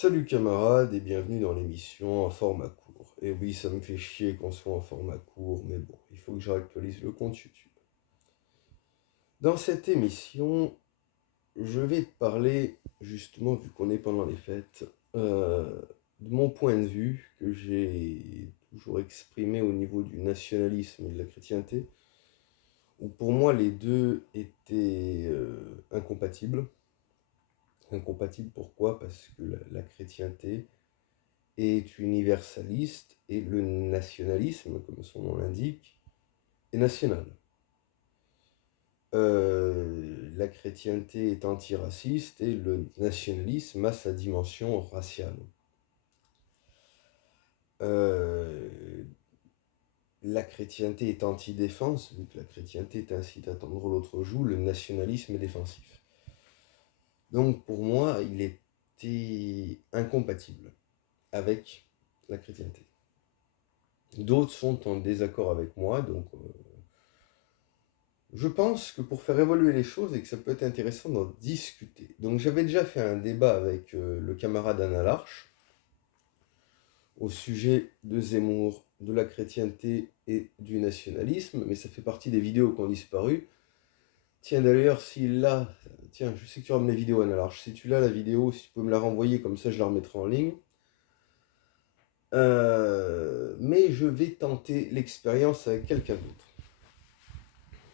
Salut camarades et bienvenue dans l'émission en format court. Et oui, ça me fait chier qu'on soit en format court, mais bon, il faut que je réactualise le compte YouTube. Dans cette émission, je vais te parler, justement, vu qu'on est pendant les fêtes, de mon point de vue que j'ai toujours exprimé au niveau du nationalisme et de la chrétienté, où pour moi les deux étaient incompatibles. Incompatibles pourquoi? Parce que la chrétienté est universaliste et le nationalisme, comme son nom l'indique, est national. La chrétienté est antiraciste et le nationalisme a sa dimension raciale. La chrétienté est anti-défense, vu que la chrétienté t'incite à tendre l'autre joue, le nationalisme est défensif. Donc pour moi, il était incompatible avec la chrétienté. D'autres sont en désaccord avec moi, donc je pense que pour faire évoluer les choses et que ça peut être intéressant d'en discuter. Donc j'avais déjà fait un débat avec le camarade Anna Larche au sujet de Zemmour, de la chrétienté et du nationalisme, mais ça fait partie des vidéos qui ont disparu. Tiens d'ailleurs, tiens, je sais que tu ramènes les vidéos Anna Larche, si tu l'as la vidéo, si tu peux me la renvoyer, comme ça je la remettrai en ligne. Mais je vais tenter l'expérience avec quelqu'un d'autre.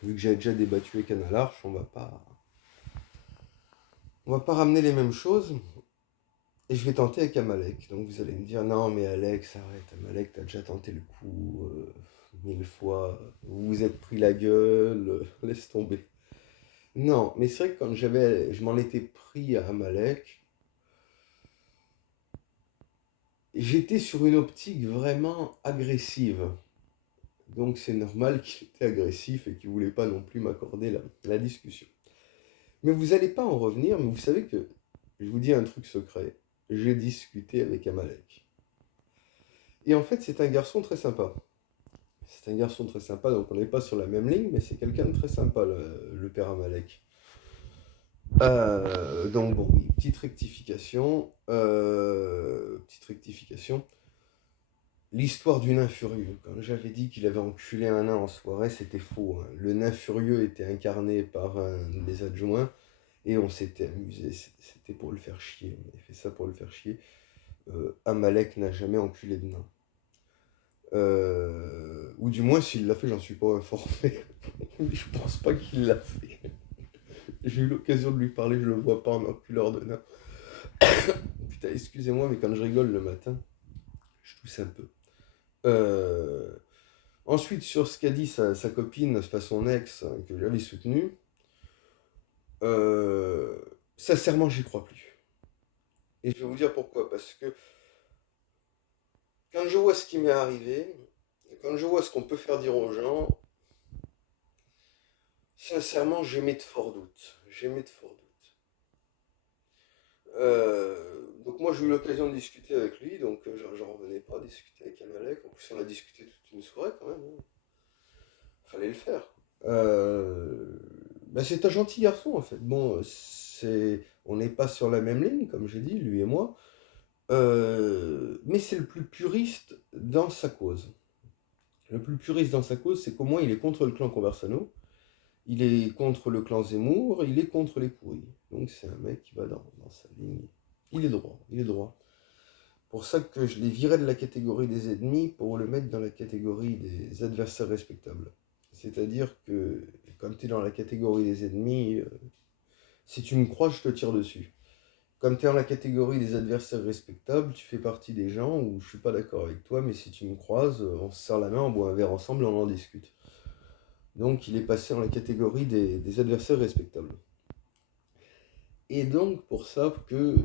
Vu que j'ai déjà débattu avec Anna Larche, on va pas ramener les mêmes choses. Et je vais tenter avec Amalek. Donc vous allez me dire, non mais Alex, arrête, Amalek, t'as déjà tenté le coup 1000 fois, vous vous êtes pris la gueule, laisse tomber. Non, mais c'est vrai que quand je m'en étais pris à Amalek, j'étais sur une optique vraiment agressive. Donc c'est normal qu'il était agressif et qu'il voulait pas non plus m'accorder la discussion. Mais vous allez pas en revenir, mais vous savez que, je vous dis un truc secret, j'ai discuté avec Amalek. Et en fait, c'est un garçon très sympa. C'est un garçon très sympa, donc on n'est pas sur la même ligne, mais c'est quelqu'un de très sympa, le père Amalek. Donc bon, oui, petite rectification. Petite rectification. L'histoire du nain furieux. Quand j'avais dit qu'il avait enculé un nain en soirée, c'était faux, hein. Le nain furieux était incarné par un des adjoints, et on s'était amusé. C'était pour le faire chier. On avait fait ça pour le faire chier. Amalek n'a jamais enculé de nain. Ou du moins, s'il l'a fait, j'en suis pas informé. Mais je pense pas qu'il l'a fait. J'ai eu l'occasion de lui parler, je le vois pas en enculeur de nain. Putain, excusez-moi, mais quand je rigole le matin, je tousse un peu. Euh, Ensuite, sur ce qu'a dit sa copine, c'est pas son ex, hein, que j'avais soutenu, euh, sincèrement, j'y crois plus. Et je vais vous dire pourquoi. Parce que quand je vois ce qui m'est arrivé, quand je vois ce qu'on peut faire dire aux gens, sincèrement, j'émets de forts doutes. J'émets de forts doutes. Donc moi j'ai eu l'occasion de discuter avec lui, donc j'en revenais pas à discuter avec Amalek. En plus on a discuté toute une soirée quand même, hein. Fallait le faire. C'est un gentil garçon en fait. Bon, on n'est pas sur la même ligne, comme j'ai dit, lui et moi. Mais c'est le plus puriste dans sa cause. Le plus puriste dans sa cause, c'est qu'au moins il est contre le clan Conversano, il est contre le clan Zemmour, il est contre les pourris. Donc c'est un mec qui va dans sa ligne. Il est droit, il est droit. Pour ça que je l'ai viré de la catégorie des ennemis pour le mettre dans la catégorie des adversaires respectables. C'est-à-dire que comme tu es dans la catégorie des ennemis, si tu me crois, je te tire dessus. Comme tu es dans la catégorie des adversaires respectables, tu fais partie des gens où je suis pas d'accord avec toi, mais si tu me croises, on se serre la main, on boit un verre ensemble et on en discute. Donc il est passé dans la catégorie des adversaires respectables. Et donc pour ça que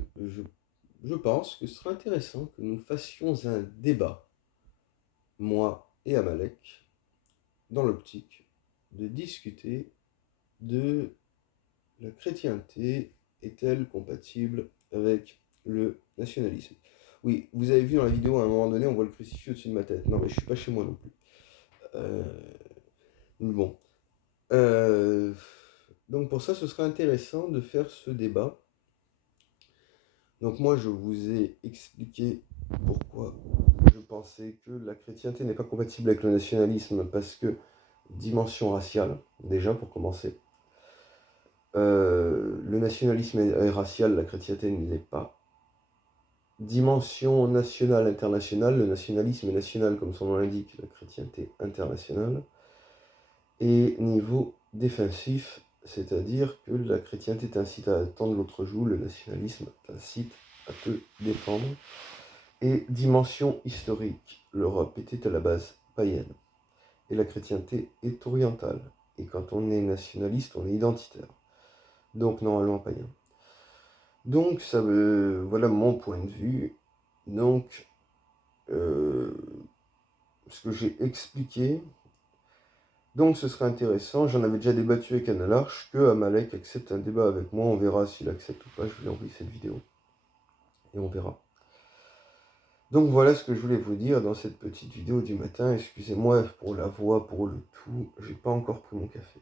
je pense que ce serait intéressant que nous fassions un débat, moi et Amalek, dans l'optique de discuter de la chrétienté est-elle compatible avec le nationalisme. Oui, vous avez vu dans la vidéo, à un moment donné, on voit le crucifix au-dessus de ma tête. Non, mais je suis pas chez moi non plus. Euh, mais bon. Donc pour ça, ce serait intéressant de faire ce débat Donc moi, je vous ai expliqué pourquoi je pensais que la chrétienté n'est pas compatible avec le nationalisme, parce que dimension raciale, déjà pour commencer. Le nationalisme est racial, la chrétienté ne l'est pas. Dimension nationale, internationale, le nationalisme est national comme son nom l'indique, la chrétienté internationale. Et niveau défensif, c'est-à-dire que la chrétienté t'incite à tendre l'autre joue, le nationalisme t'incite à te défendre. Et dimension historique, l'Europe était à la base païenne, et la chrétienté est orientale. Et quand on est nationaliste, on est identitaire, donc normalement païen. Donc ça voilà mon point de vue. Donc ce que j'ai expliqué. Donc ce serait intéressant, j'en avais déjà débattu avec Anna Larche, que Amalek accepte un débat avec moi, on verra s'il accepte ou pas, je lui envoie cette vidéo. Et on verra. Donc voilà ce que je voulais vous dire dans cette petite vidéo du matin. Excusez-moi pour la voix, pour le tout, j'ai pas encore pris mon café.